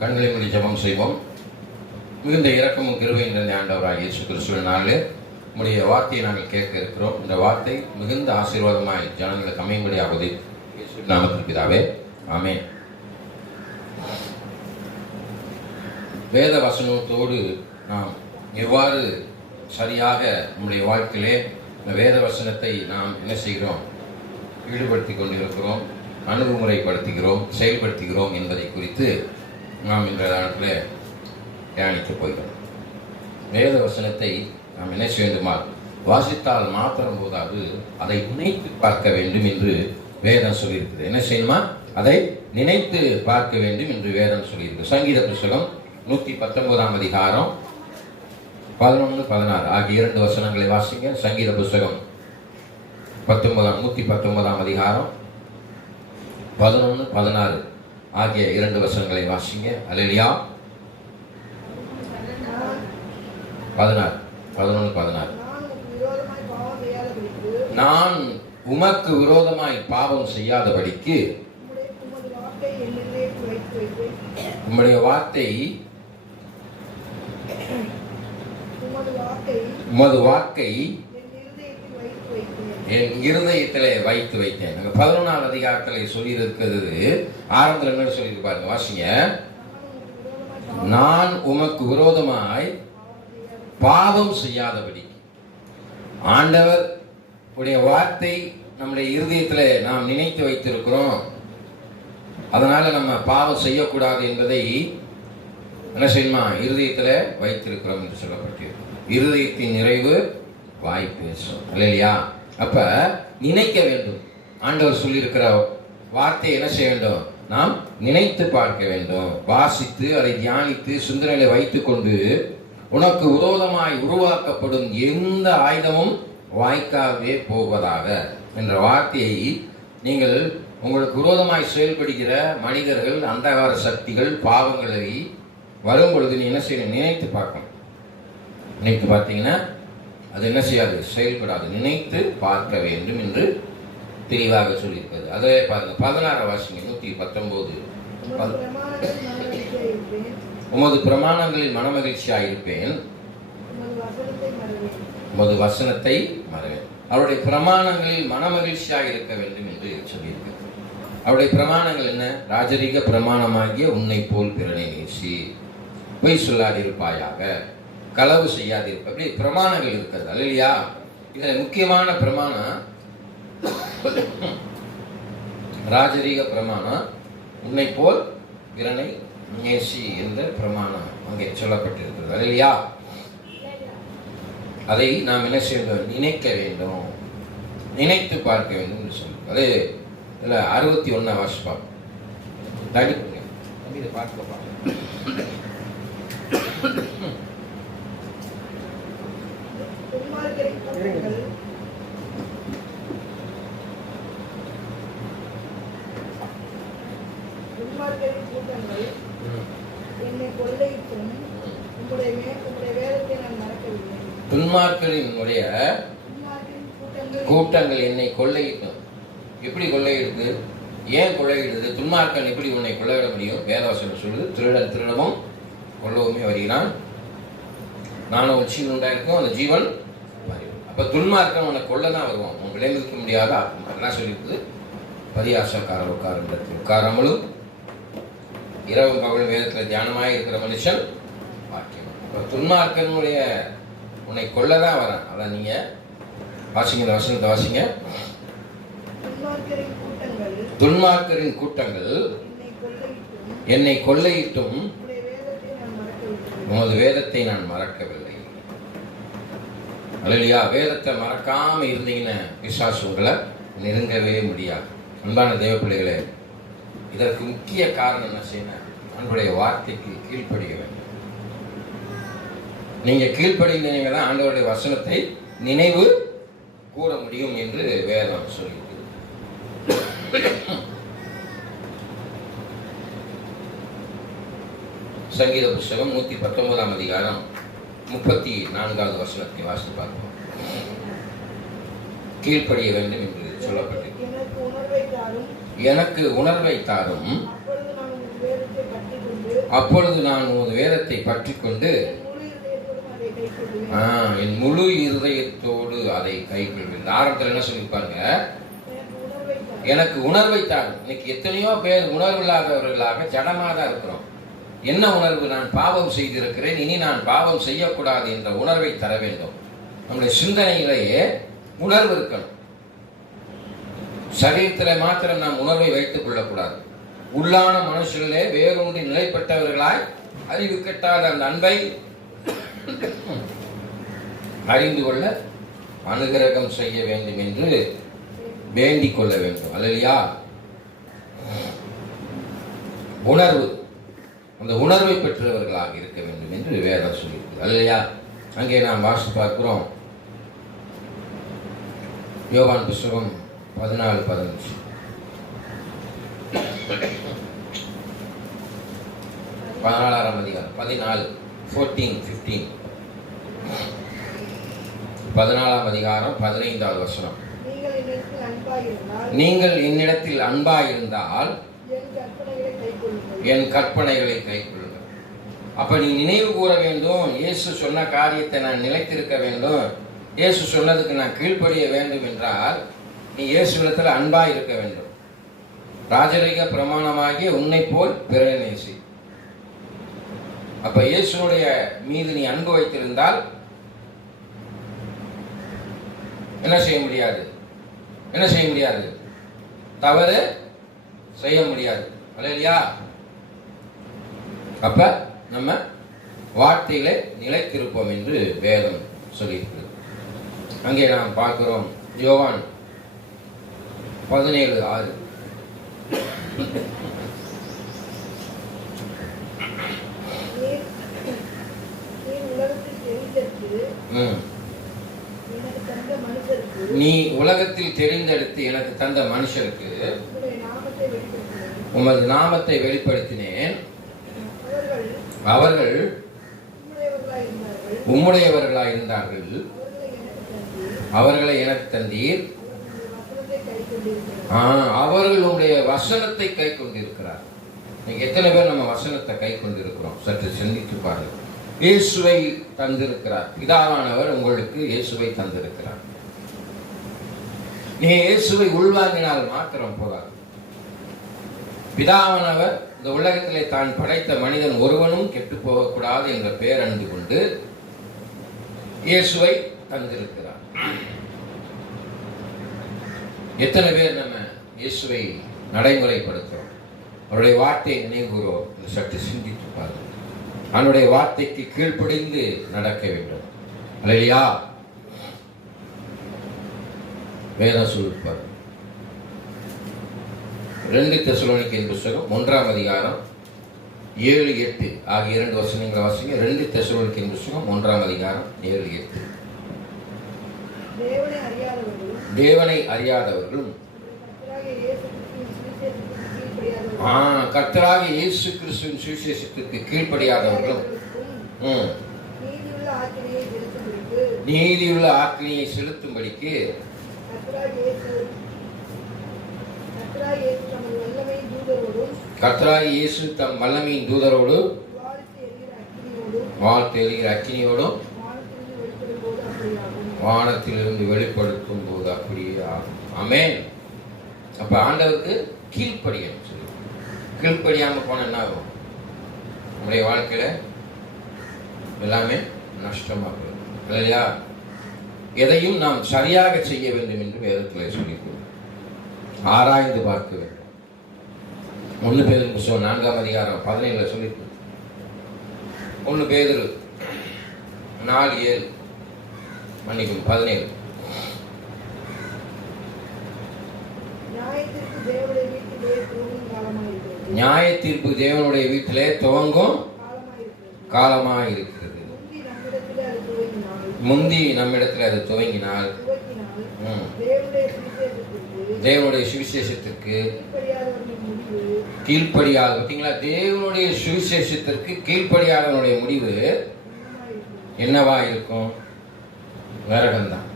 கண்களை மூடி ஜெபம் செய்வோம். மிகுந்த இரக்கமும் கிருபையும் நிறைந்த ஆண்டவராகிய இயேசு கிறிஸ்துவின் நாளிலே உம்முடைய வார்த்தையை நாங்கள் கேட்க இருக்கிறோம். இந்த வார்த்தை மிகுந்த ஆசீர்வாதமாய் ஜனங்களுக்கு அமையும்படியாவது இயேசுவின் நாமத்தில் பிதாவே, ஆமென். வேத வசனத்தோடு நாம் எவ்வாறு சரியாக நம்முடைய வாழ்க்கையிலே இந்த வேத வசனத்தை நாம் என்ன செய்கிறோம், ஈடுபடுத்தி கொண்டிருக்கிறோம், அணுகுமுறைப்படுத்துகிறோம், செயல்படுத்துகிறோம் என்பதை குறித்து நாம் இந்த இடத்துல தியானிக்கப் போகிறோம். வேத வசனத்தை நாம் என்ன செய்ய வேண்டுமா, வாசித்தால் மாத்திரம் போதாது, அதை நினைத்து பார்க்க வேண்டும் என்று வேதம் சொல்லியிருக்குது. என்ன செய்யணுமா, அதை நினைத்து பார்க்க வேண்டும் என்று வேதம் சொல்லியிருக்கு. சங்கீத புஸ்தகம் 119 அதிகாரம் 11, 16 ஆகிய 2 வசனங்களை வாசிங்க. சங்கீத புஸ்தகம் 119 அதிகாரம் 11, 16 ஆகிய 2 வசனங்களை வாசிங்க. அல்லேலூயா. 11, 16 நான் உமக்கு விரோதமாய் பாவம் செய்யாதபடிக்கு உம்முடைய வார்த்தை உமது வாக்கை என் இருதயத்திலே வைத்து வைத்தேன். 11ஆம் அதிகாரத்தில் சொல்லி இருக்கிறது. ஆரம்பத்தில் என்ன சொல்லியிருக்கு பாருங்க, வாசிங்க. நான் உமக்கு விரோதமாய் பாவம் செய்யாதபடி. ஆண்டவர் உடைய வார்த்தை நம்முடைய இருதயத்தில் நாம் நினைத்து வைத்திருக்கிறோம். அதனால நம்ம பாவம் செய்யக்கூடாது என்பதை என்ன செய்யணுமா, இருதயத்தில் வைத்திருக்கிறோம் என்று சொல்லப்பட்டிருக்கு. இருதயத்தின் நிறைவு வாய் பேசும். இல்லையா? அப்ப நினைக்க வேண்டும். ஆண்டவர் சொல்லியிருக்கிற வார்த்தையை என்ன செய்ய வேண்டும், நாம் நினைத்து பார்க்க வேண்டும். வாசித்து அதை தியானித்து சிந்தனையில வைத்துக் கொண்டு உனக்கு விரோதமாய் உருவாக்கப்படும் எந்த ஆயுதமும் வாய்க்காவே போவதாக என்ற வார்த்தையை நீங்கள் உங்களுக்கு விரோதமாய் செயல்படுகிற மனிதர்கள், அந்தகார சக்திகள், பாவங்களை வரும் பொழுது நீ என்ன செய்யணும், நினைத்து பார்க்கணும். நினைத்து பார்த்தீங்கன்னா அது என்ன செய்யாது, செயல்படாது. நினைத்து பார்க்க வேண்டும் என்று தெளிவாக சொல்லியிருக்கிறது. அதே பாருங்க, 16 வாசிங்க. 119 உமது பிரமாணங்களில் மனமகிழ்ச்சியாக இருப்பேன், உமது வசனத்தை மறவேன். அவருடைய பிரமாணங்களில் மனமகிழ்ச்சியாக இருக்க வேண்டும் என்று சொல்லியிருக்கிறது. அவருடைய பிரமாணங்கள் என்ன? ராஜரீக பிரமாணமாகிய உன்னை போல் பிறனை நேசி, பொய் சொல்லாதிருப்பாயாக, களவு செய்யாதிருப்ப, அப்படி பிரமாணங்கள் இருக்கிறது. அல்லையா? இதுல முக்கியமான பிரமாணம் ராஜரீக பிரமாணம், உன்னை போல் பிறனை நேசி என்ற பிரமாணம் அங்கே சொல்லப்பட்டிருக்கிறது. அல்லையா? அதை நாம் என்ன செய்ய வேண்டும், நினைக்க வேண்டும், நினைத்து பார்க்க வேண்டும் என்று சொல்லுவோம். அது இதில் 61 வாசிப்பாங்க. பார்க்க துன்மார்க்கரினுடைய கூட்டங்கள் என்னை கொள்ளையிட்டும். எப்படி கொள்ளையிடுது? ஏன் கொள்ளையிடுது? துன்மார்க்கன் எப்படி உன்னை கொள்ளையிட முடியும்? வேதவசனம் சொல்லுது, திருடன் திருடவும் கொள்ளவுமே வருகிறான், நானும் ஒரு ஜீவன் உண்டாயிருக்கும், அந்த ஜீவன் மாறிடும். அப்ப துன்மார்க்கன் உன்னை கொள்ள தான் வருவான், உன் விளைவிக்க முடியாத ஆத்மா. அதெல்லாம் சொல்லியிருக்குது. பரியாசக்காரர் உட்காருன்றதுக்கு உட்காராமலும் இரவு பகல் வேதத்தில் தியானமாக இருக்கிற மனுஷன் வாக்கியம். இப்போ துன்மார்க்கனுடைய உன்னை கொள்ளதான் வரான். அதான் நீங்க வாசிங்க, இந்த வசனத்தை வாசிங்க. துன்மார்க்கரின் கூட்டங்கள் என்னை கொள்ளையிட்டும் உமது வேதத்தை நான் மறக்கவில்லை. அல்லேலூயா. வேதத்தை மறக்காம இருந்தீங்கன்னா பிசாசு உங்களை நெருங்கவே முடியாது. அன்பான தேவ பிள்ளைகளே, இதற்கு முக்கிய காரணம் என்ன செய்யணும், அன்புடைய வார்த்தைக்கு கீழ்ப்படிய வேண்டும். நீங்க கீழ்ப்படிந்தீங்க தான் ஆண்டவருடைய வசனத்தை நினைவு கூற முடியும் என்று வேதம் சொல்லியிருக்கு. சங்கீத புஸ்தகம் 119 அதிகாரம் 34வது வசனத்தை வாசித்து பார்ப்போம். கீழ்ப்படிய வேண்டும் என்று சொல்லப்பட்டிருக்கு. எனக்கு உணர்வை தாரும், அப்பொழுது நான் உமது வேதத்தை பற்றிக்கொண்டு என் முழு இருதயத்தோடு அதை கைக்கொள்வேன். ஆரம்பத்தில் என்ன சொல்லியிருப்பாங்க? எனக்கு உணர்வை தாரு. இன்னைக்கு எத்தனையோ பேர் உணர்வு இல்லாதவர்களாக ஜடமாக தான் இருக்கிறோம். என்ன உணர்வு? நான் பாவம் செய்திருக்கிறேன், இனி நான் பாவம் செய்யக்கூடாது என்ற உணர்வை தர வேண்டும். நம்முடைய சிந்தனையிலேயே உணர்வு இருக்கணும். சரீரத்தில் மாத்திரம் நாம் உணர்வை வைத்துக் கொள்ளக்கூடாது. உள்ளான மனுஷர்களே வேறொன்றி நிலைப்பட்டவர்களாய் அறிவு கெட்டாத அந்த அன்பை அறிந்து கொள்ள அனுகிரகம் செய்ய வேண்டும் என்று வேண்டிக் கொள்ள வேண்டும். அல்லையா? உணர்வு, அந்த உணர்வை பெற்றவர்களாக இருக்க வேண்டும் என்று வேதம் சொல்லியிருக்கு. அல்லையா? அங்கே நாம் வாசி பார்க்கிறோம். யோவான் புஸ்தகம் 14:15. 14ஆம் அதிகாரம் 14:15. 14ஆம் அதிகாரம் 15வது வசனம். நீங்கள் என்னிடத்தில் அன்பாயிருந்தால் என் கற்பனைகளை கைக்கொள்ளுங்கள். அப்ப நீ நினைவு கூற வேண்டும், இயேசு சொன்ன காரியத்தை நான் நிலைத்திருக்க வேண்டும், இயேசு சொன்னதுக்கு நான் கீழ்ப்படிய வேண்டும் என்றால் நீ இயேசுவிடத்தில் அன்பாய் இருக்க வேண்டும். ராஜரிக பிரமாணமாகிய உன்னை போல் பிறரை நேசி. அப்ப இயேசுனுடைய மீது நீ அன்பு வைத்திருந்தால் என்ன செய்ய முடியாது? என்ன செய்ய முடியாது? தவறு செய்ய முடியாது. அல்லையா? அப்ப நம்ம வார்த்தையிலே நிலைத்திருப்போம் என்று வேதம் சொல்லியிருக்கு. அங்கே நாம் பார்க்கிறோம் யோவான் 17:6. நீ உலகத்தில் தெரிந்தெடுத்து எனக்கு தந்த மனுஷருக்கு உமது நாமத்தை வெளிப்படுத்தினேன். அவர்கள் உம்முடையவர்களாய் இருந்தார்கள். அவர்களை எனக்கு தந்தீர். அவர்கள் உங்களுடைய வசனத்தை கை கொண்டிருக்கிறார். எத்தனை பேர் நம்ம வசனத்தை கை கொண்டிருக்கிறோம்? சற்று சிந்தித்து பாருங்கள். இயேசுவை தந்திருக்கிறார். பிதாவானவர் உங்களுக்கு இயேசுவை தந்திருக்கிறார். நீ இயேசுவை உள்வாங்கினால் மாத்திரம் போதாது. பிதாவானவர் இந்த உலகத்திலே தான் படைத்த மனிதன் ஒருவனும் கெட்டு போகக்கூடாது என்ற பேரன்பு கொண்டு இயேசுவை தந்திருக்கிறார். எத்தனை பேர் நம்ம இயேசுவை நடைமுறைப்படுத்துறோம்? அவருடைய வார்த்தையை நினைவுகிறோம். சற்று சிந்தித்து பாருங்கள். அவனுடைய வார்த்தைக்கு கீழ்ப்படிந்து நடக்க வேண்டும். அல்லையா? வேதம் சொல்லிப்பார். 2 தெசலோனிக்கேயர் புத்தகம் 1ஆம் அதிகாரம் 7-8 ஆகிய 2 வசனங்களை வாசிங்க. 2 தெசலோனிக்கேயர் புத்தகம் 1ஆம் அதிகாரம் 7-8. தேவனை அறியாதவர்களும் கர்த்தராகிய இயேசு கிறிஸ்துவின் சுவிசேஷத்திற்கு கீழ்ப்படியாதவர்களும் நீதியுள்ள ஆக்கினையை செலுத்தும்படிக்கு கர்த்தராகிய இயேசு தம் வல்லமையின் தூதரோடு வாழ்த்து எரிகிற அக்கினியோடும் வானத்திலிருந்து வெளிப்படுத்தும் போது அப்படியே ஆகும். ஆமென். அப்ப ஆண்டவருக்கு கீழ்ப்படியணும் சொல்லி. கீழ்ப்படியாம போன என்ன ஆகும்? நம்முடைய வாழ்க்கையில எல்லாமே நஷ்டமாகும். இல்லையா? எதையும் நாம் சரியாக செய்ய வேண்டும் என்று வேதத்தில் சொல்லியிருக்கிறோம். ஆராய்ந்து பார்க்க வேண்டும். 1 பேதுரு புத்தகம் 4ஆம் அதிகாரம் 17 சொல்லியிருக்கிறோம். 1 பேதுரு 4:7 மன்னிக்கும் 17. நியாய தீர்ப்பு தேவனுடைய வீட்டிலே துவங்கும் காலமாய் இருக்கிறது. முந்தி நம்மிடத்தில் அது துவங்கினால் தேவனுடைய சுவிசேஷத்திற்கு கீழ்ப்படியாத, பார்த்தீங்களா? தேவனுடைய சுவிசேஷத்திற்கு கீழ்ப்படியாதவனுடைய முடிவு என்னவா இருக்கும்? நரகம்தான்.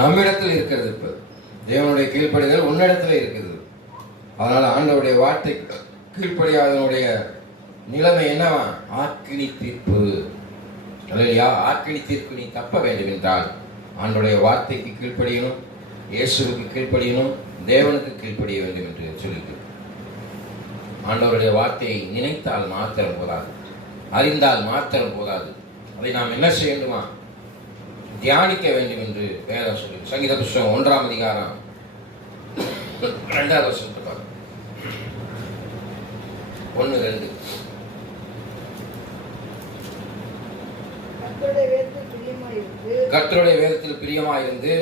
நம்மிடத்தில் இருக்கிறது. இப்ப தேவனுடைய கீழ்ப்படிதல் உன்னிடத்தில் இருக்கிறது. அதனால ஆண்டவருடைய வார்த்தை கீழ்ப்படியாதவனுடைய நிலைமை என்னவா? ஆக்கினி தீர்ப்பு. அல்லையா? ஆக்கினி தீர்ப்பு நீ தப்ப வேண்டும் என்றால் ஆண்டவருடைய வார்த்தைக்கு கீழ்ப்படியணும், இயேசுவுக்கு கீழ்ப்படியணும், தேவனுக்கு கீழ்ப்படிய வேண்டும் என்று சொல்லிட்டு ஆண்டவருடைய வார்த்தையை நினைத்தால் மாத்திரம் போதாது, அறிந்தால் மாத்திரம் போதாது, அதை நாம் என்ன செய்யணுமா? தியானிக்க வேண்டும் என்று வேதம் சொல்லி சங்கீத புஸ்தகம் 1ஆம் அதிகாரம் 2வது வசனத்தை பாருங்க. 1:2. கர்த்தருடைய வேதத்தில் பிரியமாயிருந்து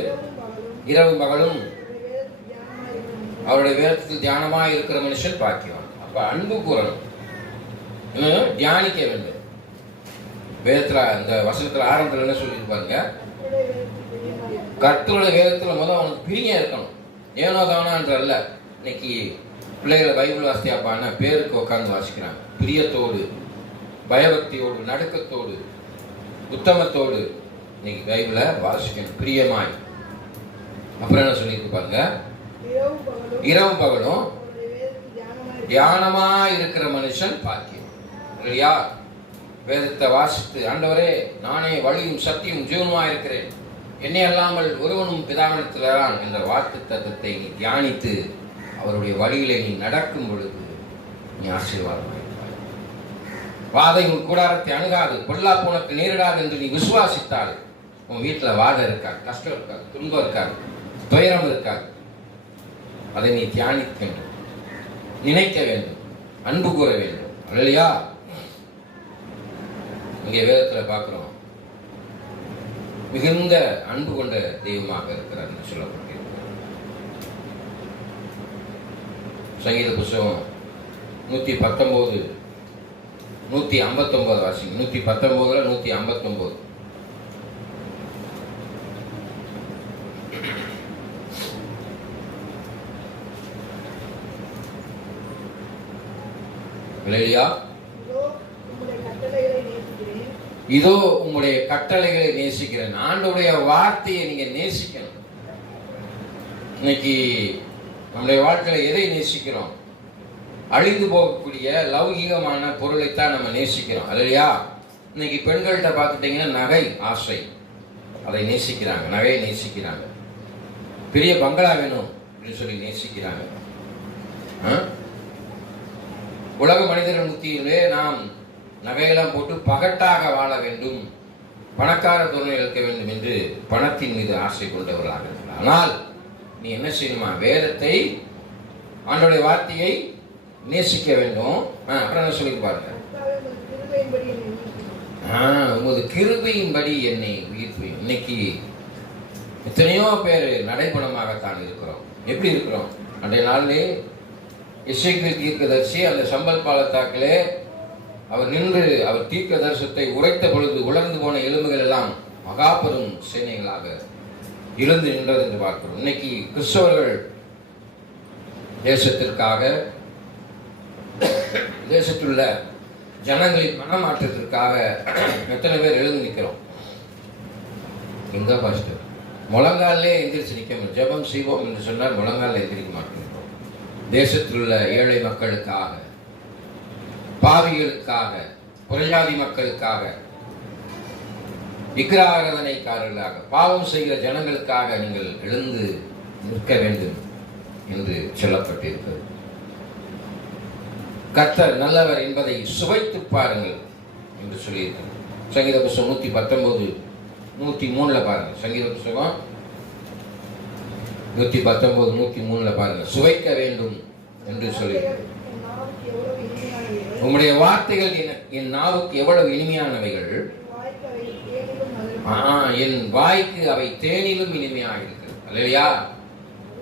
இரவு பகலும் அவருடைய வேதத்தில் தியானமாய் இருக்கிற மனுஷன் பாக்கியவான். அப்ப அன்பு கூறணும், தியானிக்க வேண்டும். வேதத்துல அந்த வசனத்துல ஆரம்பத்தில் என்ன சொல்லியிருப்பாருங்க? கர்த்தருடைய வேதத்துல முதல் அவனுக்கு பிரியம் இருக்கணும். ஏனோ தானான்ற அல்ல. இன்னைக்கு பிள்ளைகளை பைபிள் வாசியாப்பான பேருக்கு உட்கார்ந்து வாசிக்கிறாங்க. பிரியத்தோடு, பயபக்தியோடு, நடுக்கத்தோடு, உத்தமத்தோடு இன்னைக்கு பைபிளை வாசிக்கணும், பிரியமாய். அப்புறம் என்ன சொல்லியிருப்பாங்க? இரவு பகலும் தியானமா இருக்கிற மனுஷன் பாக்கியம். இல்லையா? வேதத்தை வாசித்து ஆண்டவரே நானே வழியும் சத்தியும் ஜீவனுமா இருக்கிறேன், என்னை அல்லாமல் ஒருவனும் பிதாவினத்தில்தான் என்ற வாக்கு தத்துவத்தை நீ தியானித்து அவருடைய வழியிலே நீ நடக்கும் பொழுது நீ ஆசீர்வாதமாயிருப்பாய். வாதை உன் கூடாரத்தை அணுகாது, பொல்லாப்பு உனக்கு நேரிடாது என்று நீ விசுவாசித்தால் உன் வீட்டில் வாதம் இருக்காது, கஷ்டம் இருக்காது, துன்பம் இருக்காது, துயரம் இருக்காது. அதை நீ தியானிக்க வேண்டும், நினைக்க வேண்டும், அன்பு கூற வேண்டும். இல்லையா? இங்கே வேதத்தில் பார்க்கிறோம், மிகுந்த அன்பு கொண்ட தெய்வமாக இருக்கிறார் என்று சொல்லப்பட்டிருக்கிறது. சங்கீத புஸ்தகம் 119 159 வாசிங்க. 119 159. இல்லையா? இதோ உம்முடைய கட்டளைகளை நேசிக்கிறேன். ஆண்டவருடைய வார்த்தையை நீங்க நேசிக்கணும். இன்னைக்கு நம்முடைய வாழ்க்கையில எதை நேசிக்கிறோம்? அழிந்து போகக்கூடிய லௌகிகமான பொருளைத்தான் நம்ம நேசிக்கிறோம். இல்லையா? இன்னைக்கு பெண்கள்கிட்ட பார்த்துட்டீங்கன்னா நகை ஆசை, அதை நேசிக்கிறாங்க, நகையை நேசிக்கிறாங்க. பெரிய பங்களா வேணும் அப்படின்னு சொல்லி நேசிக்கிறாங்க. உலக மனிதர்கள் மத்தியிலே நாம் நகையெல்லாம் போட்டு பகட்டாக வாழ வேண்டும், பணக்கார தோரணை இருக்க வேண்டும் என்று பணத்தின் மீது ஆசை கொண்டவர்களாக இருக்கிறார். ஆனால் நீ என்ன செய்யணுமா? வேதத்தை, ஆண்டவருடைய வார்த்தையை நேசிக்க வேண்டும். அப்புறம் என்ன சொல்லி பாருங்க, உமது கிருபையின்படி என்னை உயிர்ப்பேன். இன்னைக்கு எத்தனையோ பேர் நடைபணமாகத்தான் இருக்கிறோம். எப்படி இருக்கிறோம்? அன்றைய நாளிலே எசேக்கியேல் தீர்க்கதரிசி அந்த சம்பல் பாலத்தாக்கிலே அவர் நின்று அவர் தீர்க்க தரிசனத்தை உரைத்த பொழுது உலர்ந்து போன எலும்புகள் எல்லாம் மகாபெரும் சேனைகளாக எழுந்து நின்றது என்று பார்க்கிறோம். இன்னைக்கு கிறிஸ்தவர்கள் தேசத்திற்காக, தேசத்துள்ள ஜனங்களின் மனமாற்றத்திற்காக எத்தனை பேர் எழுந்து நிற்கிறோம்? எங்க பாஸ்டர்? முழங்காலே எந்திரிச்சு நிற்க, ஜெபம் செய்வோம் என்று சொன்னால் முழங்கால எந்திரிக்க மாட்டோம். தேசத்தில் உள்ள ஏழை மக்களுக்காக, பாவிகளுக்காக, புறஜாதி மக்களுக்காக, விக்கிரகாராதனைக்காரர்களாக, பாவம் செய்கிற ஜனங்களுக்காக நீங்கள் எழுந்து நிற்க வேண்டும் என்று சொல்லப்பட்டிருக்கிறது. கர்த்தர் நல்லவர் என்பதை சுவைத்து பாருங்கள் என்று சொல்லியிருக்கிறது. சங்கீத புஸ்தகம் 119 103 பாருங்க. சங்கீத புஸ்தகம் 119 103 பாருங்க. சுவைக்க வேண்டும் என்று சொல்லியிருக்கிறது. உம்முடைய வார்த்தைகள் என் நாவுக்கு எவ்வளவு இனிமையானவைகள், என் வாய்க்கு அவை தேனிலும் இனிமையாக இருக்கிறது. இல்லையா?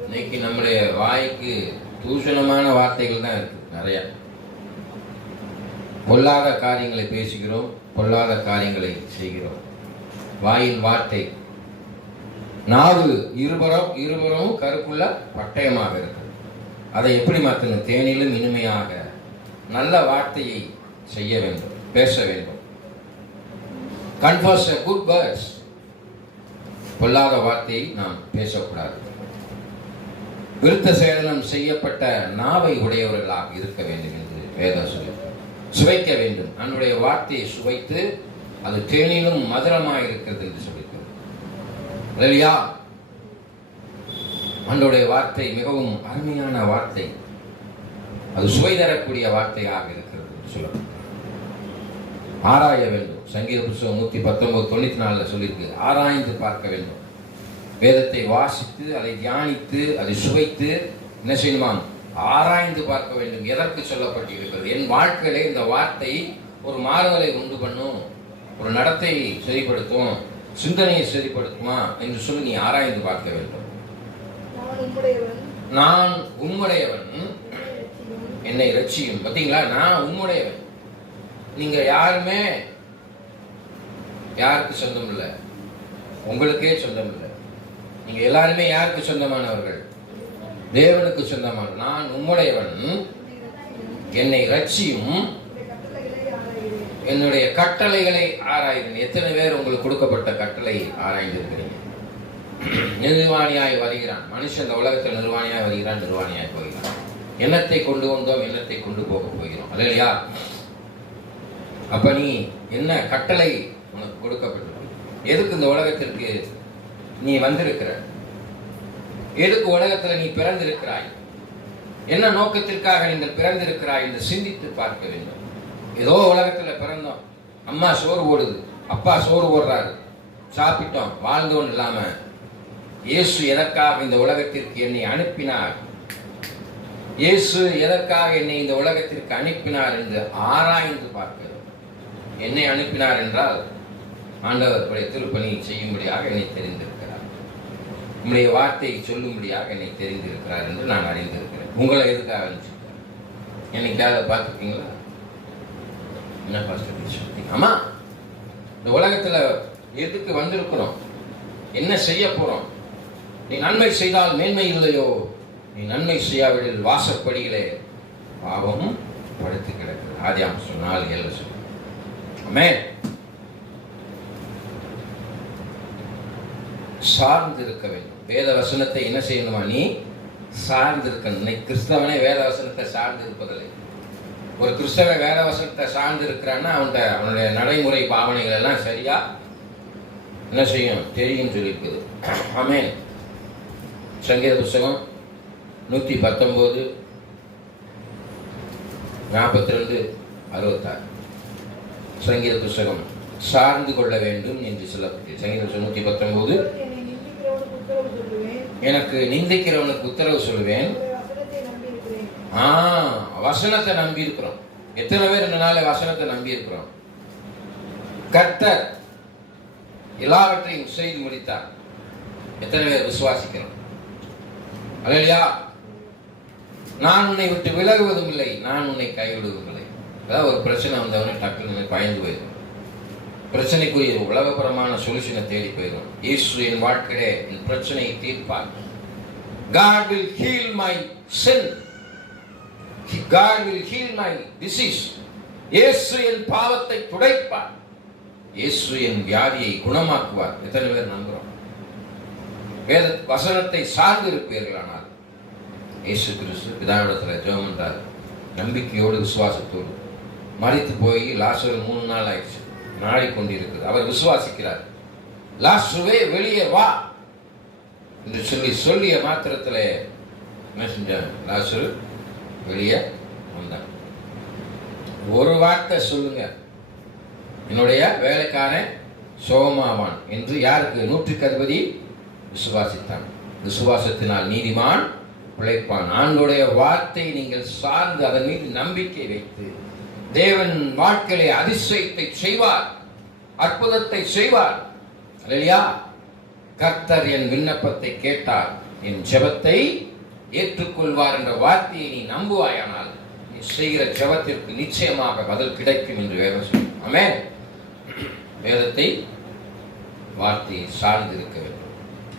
இன்னைக்கு நம்முடைய வாய்க்கு தூஷணமான வார்த்தைகள் தான் இருக்கு நிறைய. பொல்லாத காரியங்களை பேசுகிறோம், பொல்லாத காரியங்களை செய்கிறோம். வாயின் வார்த்தை, நாவு இருபுறமும் கருப்புள்ள பட்டயமாக இருக்கு. அதை எப்படி மாற்றணும்? தேனிலும் இனிமையாக நல்ல வார்த்தையை செய்ய வேண்டும், பேச வேண்டும். Confess a good words. பொல்லாத வார்த்தையை நாம் பேசக்கூடாது. விருத்த சேதனம் செய்யப்பட்ட நாவை உடையவர்களாக இருக்க வேண்டும் என்று வேதம் சொல்லி சுவைக்க வேண்டும். நம்முடைய வார்த்தையை சுவைத்து அது தேனிலும் மதுரமாக இருக்கிறது என்று சொல்லியிருக்கிறது. இல்லையா? ஆண்டவருடைய வார்த்தை மிகவும் அருமையான வார்த்தை. அது சுவை தரக்கூடிய வார்த்தையாக இருக்கிறது என்று சொல்லலாம். ஆராய வேண்டும். சங்கீத புத்தகம் 119:94 சொல்லியிருக்கு, ஆராய்ந்து பார்க்க வேண்டும். வேதத்தை வாசித்து அதை தியானித்து அதை சுவைத்து என்ன செய்யணுமாம்? ஆராய்ந்து பார்க்க வேண்டும். எதற்கு சொல்லப்பட்டு இருக்கிறது? என் வாழ்க்கையிலே இந்த வார்த்தை ஒரு மாறுதலை உண்டு பண்ணும், ஒரு நடத்தை சரிப்படுத்தும், சிந்தனையை சரிப்படுத்துமா என்று சொல்லி நீ ஆராய்ந்து பார்க்க வேண்டும். நான் உம்முடையவன், என்னை ரட்சியும். பார்த்தீங்களா? நான் உம்முடையவன். நீங்க யாருமே யாருக்கு சொந்தம் இல்லை, உங்களுக்கே சொந்தம் இல்லை. நீங்க எல்லாருமே யாருக்கு சொந்தமானவர்கள்? தேவனுக்கு சொந்தமானவர். நான் உம்முடையவன், என்னை ரட்சியும், என்னுடைய கட்டளைகளை ஆராய்ந்து. எத்தனை பேர் உங்களுக்கு கொடுக்கப்பட்ட கட்டளை ஆராய்ந்திருக்கிறீங்க? நிர்வாணியாய் வருகிறான் மனுஷன். இந்த உலகத்தில் நிர்வாணியாய் வருகிறான், நிர்வாணியாய் போகிறான். எண்ணத்தை கொண்டு வந்தோம், எண்ணத்தை கொண்டு போக போகிறோம். இல்லையா? அப்ப நீ என்ன கட்டளை உனக்கு கொடுக்கப்பட்டது? எதுக்கு இந்த உலகத்திற்கு நீ வந்திருக்கிற? எதுக்கு உலகத்துல நீ பிறந்திருக்கிறாய்? என்ன நோக்கத்திற்காக நீங்கள் பிறந்திருக்கிறாய் என்று சிந்தித்து பார்க்க வேண்டும். ஏதோ உலகத்துல பிறந்தோம், அம்மா சோறு ஓடுது, அப்பா சோறு ஓடுறாரு, சாப்பிட்டோம், வாழ்ந்தோம் இல்லாம இயேசு எதற்காக இந்த உலகத்திற்கு என்னை அனுப்பினார், இயேசு எதற்காக என்னை இந்த உலகத்திற்கு அனுப்பினார் என்று ஆராய்ந்து பார்க்கிறோம். என்னை அனுப்பினார் என்றால் ஆண்டவருடைய திருப்பணி செய்யும்படியாக என்னை தெரிந்திருக்கிறார், உம்முடைய வார்த்தையை சொல்லும்படியாக என்னை தெரிந்திருக்கிறார் என்று நான் அறிந்திருக்கிறேன். உங்களை எதுக்காக அனுப்பிச்சிருக்கார்? என்னைக்காக பார்த்துருக்கீங்களா? என்ன பார்த்து? ஆமா, இந்த உலகத்துல எதுக்கு வந்திருக்கிறோம்? என்ன செய்ய போறோம்? நீ நன்மை செய்தால் மேன்மை இல்லையோ? நீ நன்மை செய்யாவிடில் வாசப்படியிலே பாவம் படுத்து கிடக்கிறது. ஆதியாகமம் 4:7 சொல்லு. ஆமென். சார்ந்து இருக்க வேண்டும். வேத வசனத்தை என்ன செய்யணுமா? நீ சார்ந்து இருக்கணும். இன்னைக்கு கிறிஸ்தவனே வேத வசனத்தை சார்ந்து இருப்பதில்லை. ஒரு கிறிஸ்தவன் வேத வசனத்தை சார்ந்து இருக்கிறான்னா அவனுடைய நடைமுறை பாவனைகள் எல்லாம் சரியா என்ன செய்யும் தெரியும் சொல்லியிருக்குது. ஆமென். சங்கீத புத்தகம் 119:42-66. சங்கீத புத்தகம் சார்ந்து கொள்ள வேண்டும் என்று சொல்லப்பட்டு சங்கீத புத்தகம் 119 எனக்கு நிந்திக்கிறவனுக்கு உத்தரவு சொல்லுவேன். வசனத்தை நம்பி இருக்கிறோம். எத்தனை பேர் இந்த நாளை வசனத்தை நம்பி இருக்கிறோம்? கர்த்தர் எல்லாவற்றையும் செய்து முடித்தார். எத்தனை பேர் விசுவாசிக்கிறோம்? அல்லேலூயா. நான் உன்னை விட்டு விலகுவதும் இல்லை, நான் உன்னை கைவிடுவதும் இல்லை. அதாவது ஒரு பிரச்சனை வந்தவனே டக்குன்னு பயந்து போயிடும். பிரச்சனைக்குரிய உலகபரமான சொல்யூஷனை தேடி போயிடும். இயேசு என் வாழ்க்கையிலே என் பிரச்சனையை தீர்ப்பார். God will heal my sin. God will heal my disease. இயேசு என் பாவத்தை துடைப்பார். இயேசு என் வியாதியை குணமாக்குவார். எத்தனை பேர் நம்புறோம்? வேத வசனத்தை சார்ந்து இருப்பீர்களானால் இயேசு கிறிஸ்து பிதாவிடத்தில் ஜெபம் என்றார். நம்பிக்கையோடு விசுவாசத்தோடு மரித்து போய் லாசரு 3 நாள் ஆயிடுச்சு, நாடிக்கொண்டிருக்கிறது. அவர் விசுவாசிக்கிறார். லாசருவே வெளியே வா என்று சொல்லிய மாத்திரத்தில் என்ன செஞ்சான்? லாசரு வெளியே வந்தான். ஒரு வார்த்தை சொல்லுங்க, என்னுடைய வேலைக்காரன் சோகமாவான் என்று யாருக்கு? 100க்கு அதிபதி விசுவாசித்தான். விசுவாசத்தினால் நீதிமான் பிழைப்பான். ஆண்டவருடைய வார்த்தை நீங்கள் சார்ந்து அதன் மீது நம்பிக்கை வைத்து தேவன் வாழ்க்கையிலே அதிசயத்தை செய்வார், அற்புதத்தை செய்வார். அல்லேலூயா. கர்த்தர் என் விண்ணப்பத்தை கேட்டார், என் ஜெபத்தை ஏற்றுக்கொள்வார் என்ற வார்த்தையை நீ நம்புவாயானால் நீ செய்கிற ஜெபத்திற்கு நிச்சயமாக பதில் கிடைக்கும் என்று வேதம் சொல்லும். ஆமென். வேதத்தை வார்த்தையை சார்ந்து இருக்க வேண்டும்.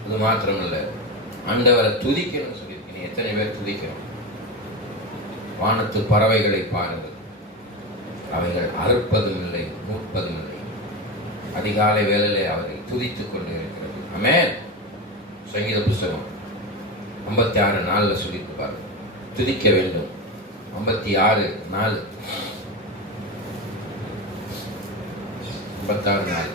அது மாத்திரமல்ல, ஆண்டவரை துதிக்கணும்னு சொல்லியிருக்கேன். எத்தனை பேர் துதிக்கிறோம்? வானத்து பறவைகளை பாருங்கள், அவைகள் அறுப்பதும் இல்லை, நூற்பதும் இல்லை, அதிகாலை வேளையிலே அவர்கள் துதித்துக் கொண்டு இருக்கிறது. ஆமென். சங்கீத புத்தகம் 56:4 சொல்லிட்டு பாருங்க, துதிக்க வேண்டும். 56:4 10வது நாள்.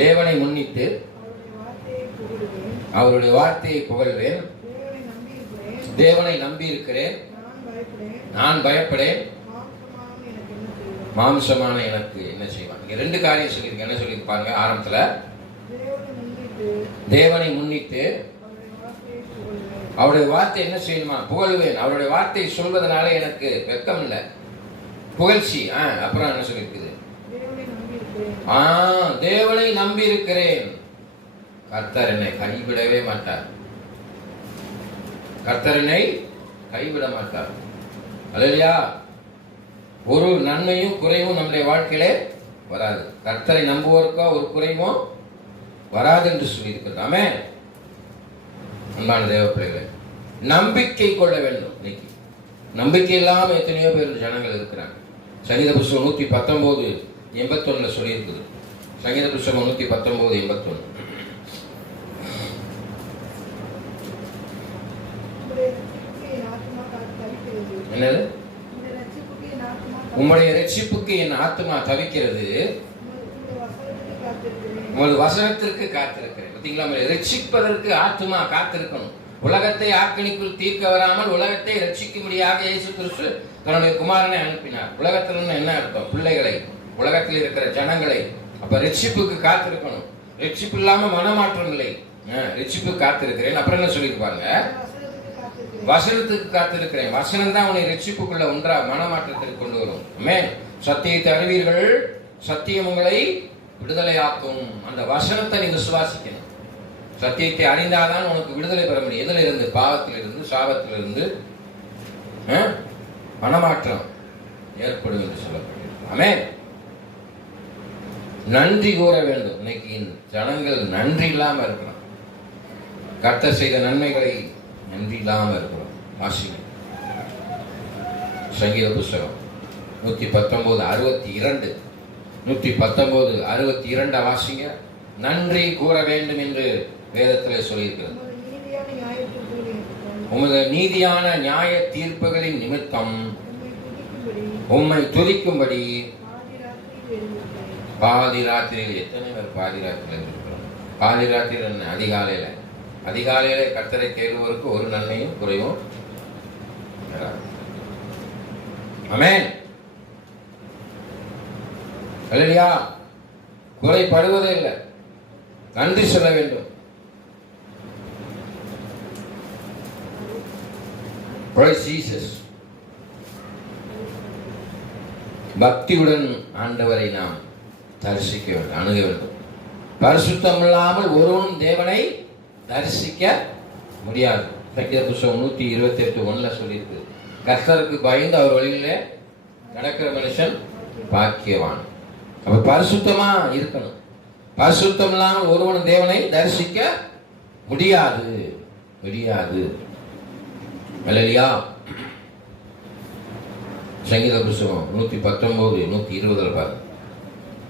தேவனை முன்னிட்டு அவருடைய வார்த்தையை புகழ்வேன். தேவனை நம்பி இருக்கிறேன். நான் பயப்படேன். மாம்சமான எனக்கு என்ன செய்வான்? இங்க 2 காரியம் சொல்லியிருக்கு. என்ன சொல்லியிருப்பாங்க ஆரம்பத்துல? தேவனை முன்னிட்டு அவருடைய வார்த்தை என்ன செய்யணுமா? புகழ்வேன். அவருடைய வார்த்தை சொல்வதனால எனக்கு வெட்கம் இல்லை, புகழ்ச்சி. அப்புறம் என்ன சொல்லியிருக்குது? தேவனை நம்பி இருக்கிறேன். கர்த்தர் என்னை கைவிடவே மாட்டார். கர்த்தர் என்னை கைவிட மாட்டார். அல்லேலூயா. ஒரு நன்மையும் குறைவும் நம்முடைய வாழ்க்கையிலே வராது. கர்த்தரை நம்புவோருக்கோ ஒரு குறைவும் வராது என்று சொல்லியிருக்கிறது. ஆமென். அன்பான தேவ பிள்ளைகளே, நம்பிக்கை கொள்ள வேண்டும். இன்னைக்கு நம்பிக்கை இல்லாம எத்தனையோ பேர் ஜனங்கள் இருக்கிறாங்க. சங்கீத புஸ்தகம் 119:81 சொல்லியிருக்குது. சங்கீத புஸ்தகம் 119:81. என்னது? உம்முடைய ரட்சிப்புக்கு என் ஆத்துமா தவிக்கிறது, உமது வசனத்திற்கு காத்திருக்கிறேன். பார்த்தீங்களா? ரட்சிப்பதற்கு ஆத்துமா காத்திருக்கணும். உலகத்தை ஆக்கினிக்குள் தீர்க்க வராமல் உலகத்தை ரட்சிக்கும்படியாக இயேசு கிறிஸ்து தன்னுடைய குமாரனை அனுப்பினார். உலகத்தில் என்ன அர்த்தம்? பிள்ளைகளை, உலகத்தில் இருக்கிற ஜனங்களை. அப்ப ரட்சிப்புக்கு காத்திருக்கணும். ரட்சிப்பு இல்லாம மனமாற்றம் இல்லை. ரட்சிப்பு காத்திருக்கிறேன். அப்புறம் என்ன சொல்லிருப்பாங்க? வசனத்துக்கு காத்திருக்கிறேன். வசனம் தான் உன்னை ரட்சிப்புக்குள்ள ஒன்றா மனமாற்றத்திற்கு கொண்டு வரும். ஆமென். சத்தியத்தை அறிவீர்கள், சத்தியம் உங்களை விடுதலையாக்கும். அந்த வசனத்தை நீ விசுவாசிக்கணும். சத்தியத்தை அறிந்தாதான் உனக்கு விடுதலை பெற முடியும். எதுல இருந்து? பாவத்திலிருந்து, சாபத்திலிருந்து மனமாற்றம் ஏற்படும் என்று சொல்லப்பட்டிருக்கு. ஆமென். நன்றி கூற வேண்டும். இன்னைக்கு ஜனங்கள் நன்றி இல்லாம இருக்கிறோம். கர்த்தர் செய்த நன்மைகளை நன்றி இல்லாம இருக்கிறோம். வாசிங்க சங்கீத புஸ்தகம் 119:62. 119:62 வாசிங்க. நன்றி கூற வேண்டும் என்று வேதத்தில் சொல்லியிருக்கிறது. உமது நீதியான நியாய தீர்ப்புகளின் நிமித்தம் உம்மை துதிக்கும்படி பாதி ராத்திரியில். எத்தனை பேர் பாதி ராத்திரியில் இருக்கிறோம்? பாதி ராத்திரியில் என்ன? அதிகாலையில கர்த்தரை தேடுவோருக்கு ஒரு நன்மையும் குறைவும் வராது. ஆமென். அல்லேலூயா. குறைபடுவதே இல்லை. நன்றி சொல்ல வேண்டும். Praise Jesus. பக்தியுடன் ஆண்டவரை நாம் தரிசிக்க வேண்டும், அணுக வேண்டும். பரிசுத்தம் இல்லாமல் ஒருவனும் தேவனை தரிசிக்க முடியாது. சங்கீத புஸ்தகம் 128:1 சொல்லியிருக்கு. கர்த்தருக்கு பயந்து அவர் வழியிலே நடக்கிற மனுஷன் பாக்கியவான். அப்ப பரிசுத்தமா இருக்கணும். பரிசுத்தம் இல்லாமல் ஒருவனும் தேவனை தரிசிக்க முடியாது. அல்லேலூயா. சங்கீத புஸ்தகம் 119:120 பாருங்க.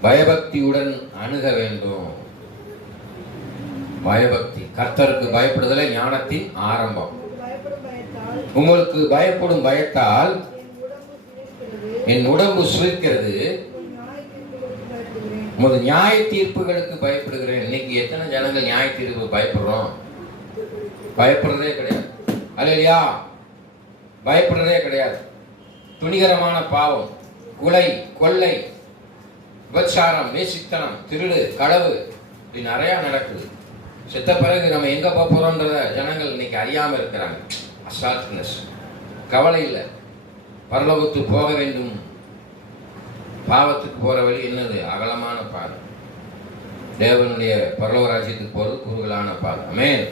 பயபக்தியுடன் அணுக வேண்டும். பயபக்தி, கர்த்தருக்கு பயப்படுதலே ஞானத்தின் ஆரம்பம். உங்களுக்கு பயப்படும் பயத்தால் என் உடம்பு சிலிர்க்கிறது, உமது நியாய தீர்ப்புகளுக்கு பயப்படுகிறேன். இன்னைக்கு எத்தனை ஜனங்கள் நியாய தீர்ப்பு பயப்படுறோம்? பயப்படுறதே கிடையாது. அல்லேலூயா. பயப்படுறதே கிடையாது. துணிகரமான பாவம், கொலை, கொள்ளை, விபச்சாரம், நேசித்தனம், திருடு, களவு, இப்படி நிறைய நடக்குது. செத்த பிறகு நம்ம எங்க போறோம்ன்றத ஜனங்கள் இன்னைக்கு அறியாம இருக்கிறாங்க. அசால்ட்னஸ், கவலை இல்லை. பரலோகத்துக்கு போக வேண்டும். பாவத்துக்கு போற வழி என்னது? அகலமான பாதை. தேவனுடைய பரலோக ராஜ்யத்துக்கு போறது குறுகலான பாதை. ஆமென்.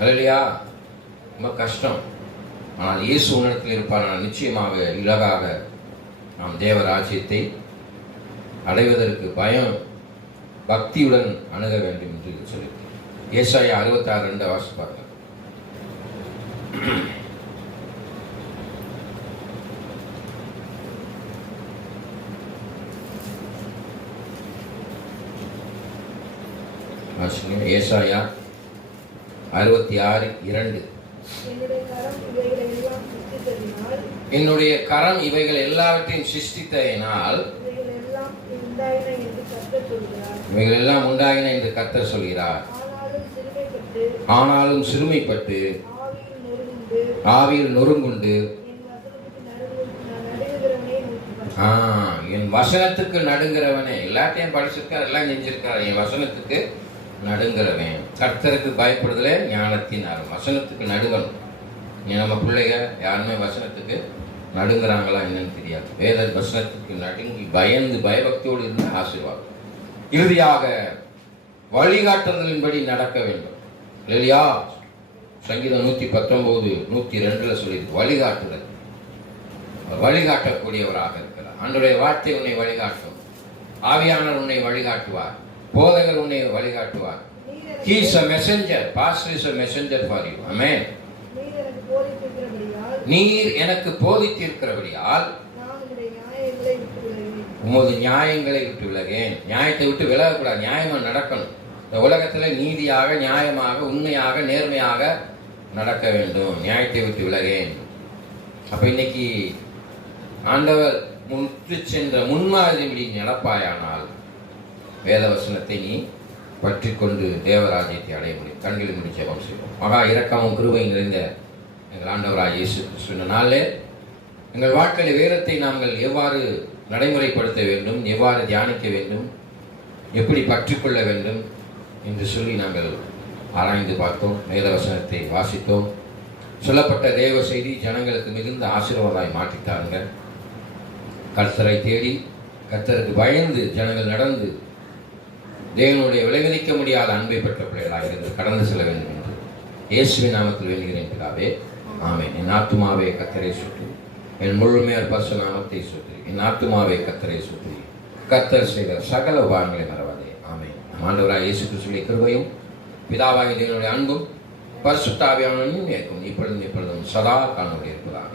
அல்லேலூயா. ரொம்ப கஷ்டம். ஆனால் இயேசு உன்னிடத்தில் இருப்பார். நிச்சயமாக இலகாக நாம் தேவ ராஜ்யத்தை அடைவதற்கு பக்தியுடன் அணுக வேண்டும் என்று சொல்லி ஏசாயா 66:2 வாசிப்பார்கள். ஏசாயா 66:2. என்னுடைய கரம் இவைகள் எல்லாவற்றையும் சிருஷ்டித்ததினால் இவைகள் எல்லாம் உண்டாயின என்று கர்த்தர் சொல்கிறார். ஆனாலும் சிறுமைப்பட்டு ஆவியில் நொறுங்குண்டு என் வசனத்துக்கு நடுங்கிறவனே. எல்லாத்தையும் படிச்சிருக்கார், எல்லாம் செஞ்சிருக்கார். என் வசனத்துக்கு நடுங்கிறவன். கர்த்தருக்கு பயப்படுதல ஞானத்தின் ஆரம்பம். வசனத்துக்கு நடுங்கணும். நம்ம பிள்ளைங்க யாருமே வசனத்துக்கு நடுங்கிறாங்களா என்னன்னு தெரியாது. வேத வசனத்துக்கு நடுங்கி பயந்து பயபக்தியோடு இருந்த ஆசீர்வாதம். இறுதியாக வழிகாட்டுதலின்படி நடக்க வேண்டும் இல்லையா? சங்கீதம் 119, 102 சொல்லியிருக்கு. வழிகாட்டுதல். வழிகாட்டக்கூடியவராக இருக்கிறார். ஆண்டவருடைய வார்த்தை உன்னை வழிகாட்டும். ஆவியானவர் உன்னை வழிகாட்டுவார். போதகர் உன்னை வழிகாட்டுவார். He is a messenger. Pastor is a messenger for you. Amen. நீர் எனக்கு போதித்திருக்கிறபடியால் உமது நியாயங்களை விட்டு விலகேன். நியாயத்தை விட்டு விலகக்கூடாது. நியாயமா நடக்கணும். இந்த உலகத்தில் நீதியாக, நியாயமாக, உண்மையாக, நேர்மையாக நடக்க வேண்டும். நியாயத்தை விட்டு விலகேன். அப்ப இன்னைக்கு ஆண்டவர் முற்று சென்ற முன்மாதிரி நடப்பாயானால் வேதவசனத்தை நீ பற்றி கொண்டு தேவராஜ்யத்தை அடைய முடியும். கண்களில் முடி ஜெபம் செய்வோம். மகா இரக்கமும் கிருபையும் நிறைந்த எங்கள் ஆண்டவராகிய இயேசு கிறிஸ்துவின் நாளிலே எங்கள் வாழ்க்கையில் வேதத்தை நாங்கள் எவ்வாறு நடைமுறைப்படுத்த வேண்டும், எவ்வாறு தியானிக்க வேண்டும், எப்படி பற்றிக்கொள்ள வேண்டும் என்று சொல்லி நாங்கள் ஆராய்ந்து பார்த்தோம். வேதவசனத்தை வாசித்தோம். சொல்லப்பட்ட தேவ செய்தி ஜனங்களுக்கு மிகுந்த ஆசீர்வாதமாய் மாற்றித்தாருங்க. கர்த்தரை தேடி கர்த்தருக்கு பயந்து ஜனங்கள் நடந்து தேவனுடைய விலைமதிக்க முடியாத அன்பை பெற்ற பிள்ளைகளாக இருந்து கடந்து செல்ல வேண்டும் என்று இயேசுவின் நாமத்தில் வேண்டுகிறேன் பிதாவே. ஆமென். என் ஆத்துமாவே கர்த்தரை சுற்றி, என் முழுமையார் பரிசுத்த நாமத்தை சுற்றி, என் ஆத்துமாவே கர்த்தரை சுற்றி, கர்த்தர் செய்த சகல உபகாரங்களை மறவாதே. ஆமென். நம் ஆண்டவராகிய இயேசு கிறிஸ்துவின் கிருபையும் பிதாவாகிய தேவனுடைய அன்பும் பரிசுத்த ஆவியானவரின் இருக்கும் இப்பொழுதும் சதா காண இருப்பதாக.